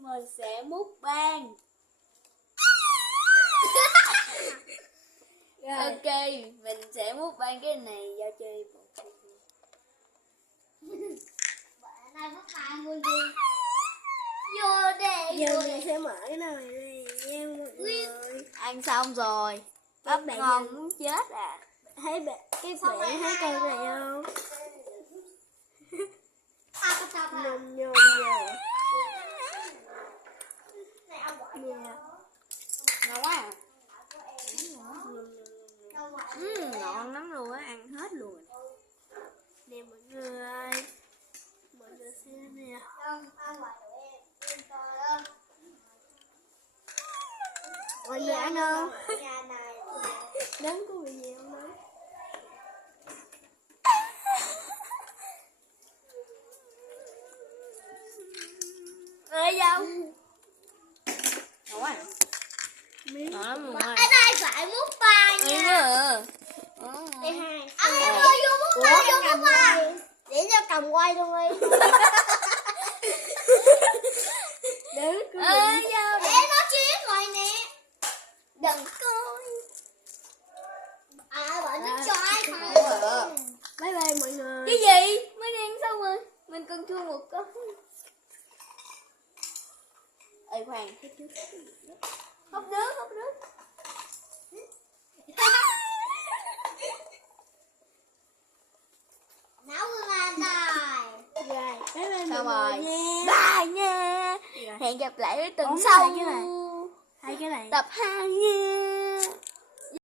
mình sẽ mukbang. Ok, mình sẽ mukbang cái này do chơi bộ bạn này mukbang luôn đi. Vô đây. Giờ mình sẽ mở cái nồi này nha mọi người. ăn xong rồi. Bắp bạn ngon nhìn- muốn chết à. Thấy cái bể thấy con này không? Nhôm nhôm nè. Ngon quá à. Ngon lắm luôn á, ăn hết luôn. Nè mọi người. Mọi người xem nè. Mọi người ăn không? Nấm có bị gì không nấm? Ê đâu? Ngon quá à. Ngon lắm luôn ơi. Ở đây phải mukbang Ăn nha. nữa. Đây hai. Ăn vô mukbang, vô mukbang. Để cho cầm quay luôn đi. Để Ê đâu? Để nó chết rồi nè. Đừng coi. Bọn nó cho ai không? bye bye mọi người. Cái gì? Mới ăn xong rồi. Mình còn chưa một con. Ê khoan, cái trước. Húp nước, húp nước. Nấu ra đây. Rồi, bye bye Xong mọi rồi. người nha. Bye nha. Rồi. Hẹn gặp lại với tuần Ủa, sau. hai cái này. Hai cái này. Tập 2 nha.